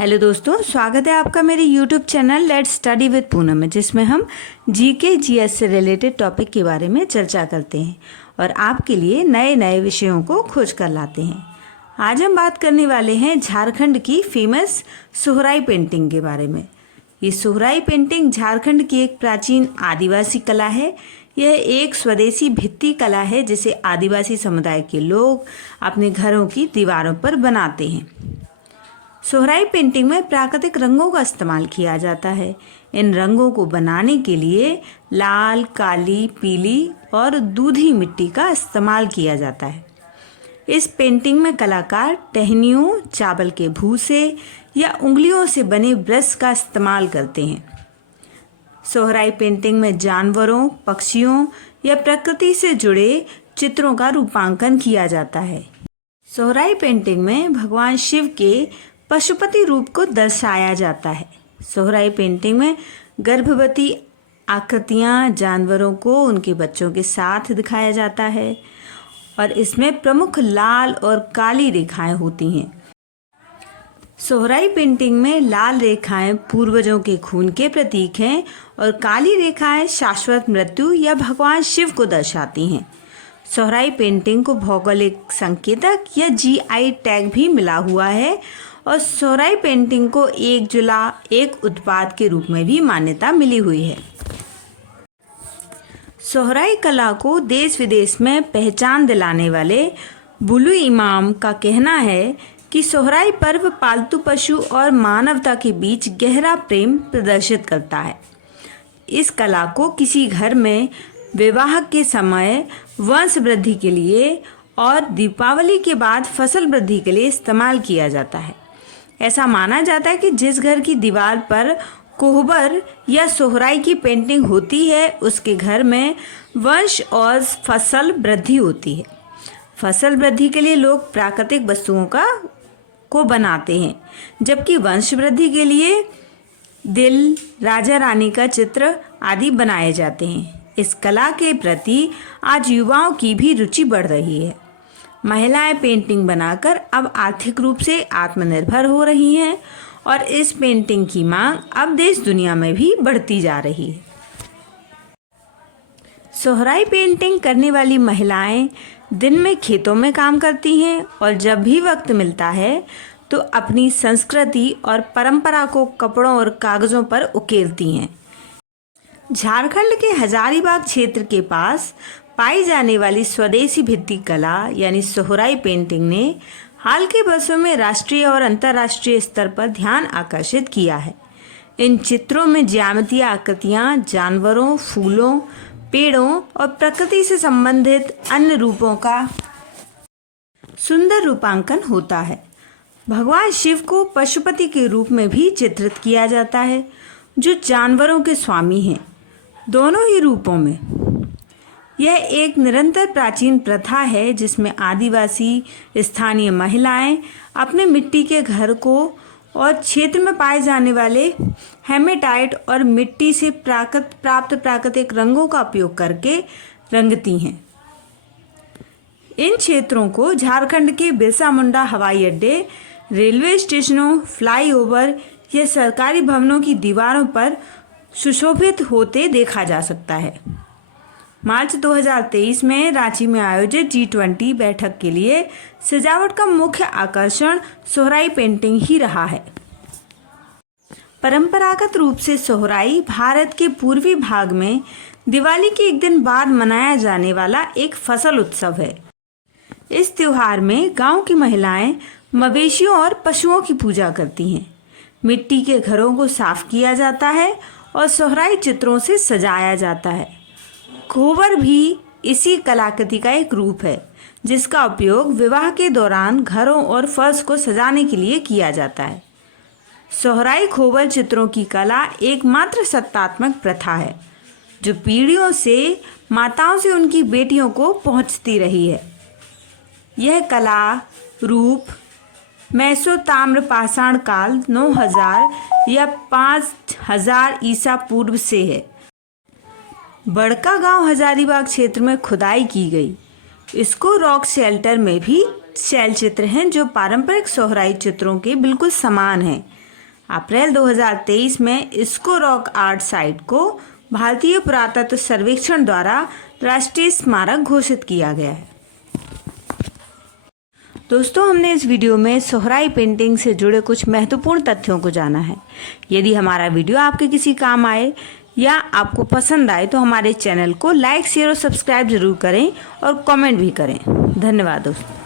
Hello दोस्तों, स्वागत है आपका मेरे YouTube channel let's study with Poonam में, जिसमें हम जीके जीएस से रिलेटेड टॉपिक के बारे में चर्चा करते हैं और आपके लिए नए नए विषयों को खोज कर लाते हैं। आज हम बात करने वाले हैं झारखंड की फेमस सोहराई पेंटिंग के बारे में। ये सोहराई पेंटिंग झारखंड की एक प्राचीन आदिवासी कला है। यह एक स्वदेशी भित्ति कला है जिसे आदिवासी समुदाय के लोग अपने घरों की दीवारों पर बनाते हैं। सोहराई पेंटिंग में प्राकृतिक रंगों का इस्तेमाल किया जाता है। इन रंगों को बनाने के लिए लाल, काली, पीली और दूधी मिट्टी का इस्तेमाल किया जाता है। इस पेंटिंग में कलाकार टहनियों, चावल के भूसे या उंगलियों से बने ब्रश का इस्तेमाल करते हैं। सोहराई पेंटिंग में जानवरों, पक्षियों या प्रकृति से जुड़े चित्रों का रूपांकन किया जाता है। सोहराई पेंटिंग में भगवान शिव के पशुपति रूप को दर्शाया जाता है। सोहराई पेंटिंग में गर्भवती आकृतियां, जानवरों को उनके बच्चों के साथ दिखाया जाता है और इसमें प्रमुख लाल और काली रेखाएं होती हैं। सोहराई पेंटिंग में लाल रेखाएं पूर्वजों के खून के प्रतीक हैं और काली रेखाएं शाश्वत मृत्यु या भगवान शिव को दर्शाती हैं। सोहराई पेंटिंग को भौगोलिक संकेतक या जीआई टैग भी मिला हुआ है और सोहराई पेंटिंग को एक जिला एक उत्पाद के रूप में भी मान्यता मिली हुई है। सोहराई कला को देश विदेश में पहचान दिलाने वाले बुलु इमाम का कहना है कि सोहराई पर्व पालतू पशु और मानवता के बीच गहरा प्रेम प्रदर्शित करता है। इस कला को किसी घर में विवाह के समय वंश वृद्धि के लिए और दीपावली के बाद फसल वृद्धि के लिए इस्तेमाल किया जाता है। ऐसा माना जाता है कि जिस घर की दीवार पर कोहबर या सोहराई की पेंटिंग होती है उसके घर में वंश और फसल वृद्धि होती है। फसल वृद्धि के लिए लोग प्राकृतिक वस्तुओं को बनाते हैं, जबकि वंश वृद्धि के लिए दिल, राजा रानी का चित्र आदि बनाए जाते हैं। इस कला के प्रति आज युवाओं की भी रुचि बढ़ रही है। महिलाएं पेंटिंग बनाकर अब आर्थिक रूप से आत्मनिर्भर हो रही हैं और इस पेंटिंग की मांग अब देश दुनिया में भी बढ़ती जा रही है। सोहराई पेंटिंग करने वाली महिलाएं दिन में खेतों में काम करती हैं और जब भी वक्त मिलता है तो अपनी संस्कृति और परंपरा को कपड़ों और कागज़ों पर उकेरती हैं। झारखंड के हजारीबाग क्षेत्र के पास पाई जाने वाली स्वदेशी भित्ति कला यानी सोहराई पेंटिंग ने हाल के वर्षों में राष्ट्रीय और अंतर्राष्ट्रीय स्तर पर ध्यान आकर्षित किया है। इन चित्रों में ज्यामितीय आकृतियां, जानवरों, फूलों, पेड़ों और प्रकृति से संबंधित अन्य रूपों का सुंदर रूपांकन होता है। भगवान शिव को पशुपति के रूप में भी चित्रित किया जाता है, जो जानवरों के स्वामी हैं, दोनों ही रूपों में। यह एक निरंतर प्राचीन प्रथा है जिसमें आदिवासी स्थानीय महिलाएं अपने मिट्टी के घर को और क्षेत्र में पाए जाने वाले हेमेटाइट और मिट्टी से प्राप्त प्राकृतिक रंगों का उपयोग करके रंगती हैं। इन क्षेत्रों को झारखंड के बिरसा मुंडा हवाई अड्डे, रेलवे स्टेशनों, फ्लाईओवर या सरकारी भवनों की दीवारों पर सुशोभित होते देखा जा सकता है। मार्च 2023 में रांची में आयोजित G20 बैठक के लिए सजावट का मुख्य आकर्षण सोहराई पेंटिंग ही रहा है। परंपरागत रूप से सोहराई भारत के पूर्वी भाग में दिवाली के एक दिन बाद मनाया जाने वाला एक फसल उत्सव है। इस त्योहार में गांव की महिलाएं मवेशियों और पशुओं की पूजा करती हैं। मिट्टी के घरों को साफ किया जाता है और सोहराई चित्रों से सजाया जाता है। कोहबर भी इसी कलाकृति का एक रूप है जिसका उपयोग विवाह के दौरान घरों और फर्श को सजाने के लिए किया जाता है। सोहराई कोहबर चित्रों की कला एकमात्र सत्तात्मक प्रथा है जो पीढ़ियों से माताओं से उनकी बेटियों को पहुंचती रही है। यह कला रूप मैसो ताम्र पाषाण काल 9000 या 5000 ईसा पूर्व से है। बड़का गांव हजारीबाग क्षेत्र में खुदाई की गई। इसको रॉक शेल्टर में भी शैल चित्र हैं जो पारंपरिक सोहराई चित्रों के बिल्कुल समान हैं। अप्रैल 2023 में इस्को रॉक आर्ट साइट को भारतीय पुरातत्व सर्वेक्षण द्वारा राष्ट्रीय स्मारक घोषित किया गया है। दोस्तों, हमने इस वीडियो में सोहराई पेंटिंग से जुड़े कुछ महत्वपूर्ण तथ्यों को जाना है। यदि हमारा वीडियो आपके किसी काम आए या आपको पसंद आए तो हमारे चैनल को लाइक, शेयर और सब्सक्राइब जरूर करें और कमेंट भी करें। धन्यवाद दोस्तों।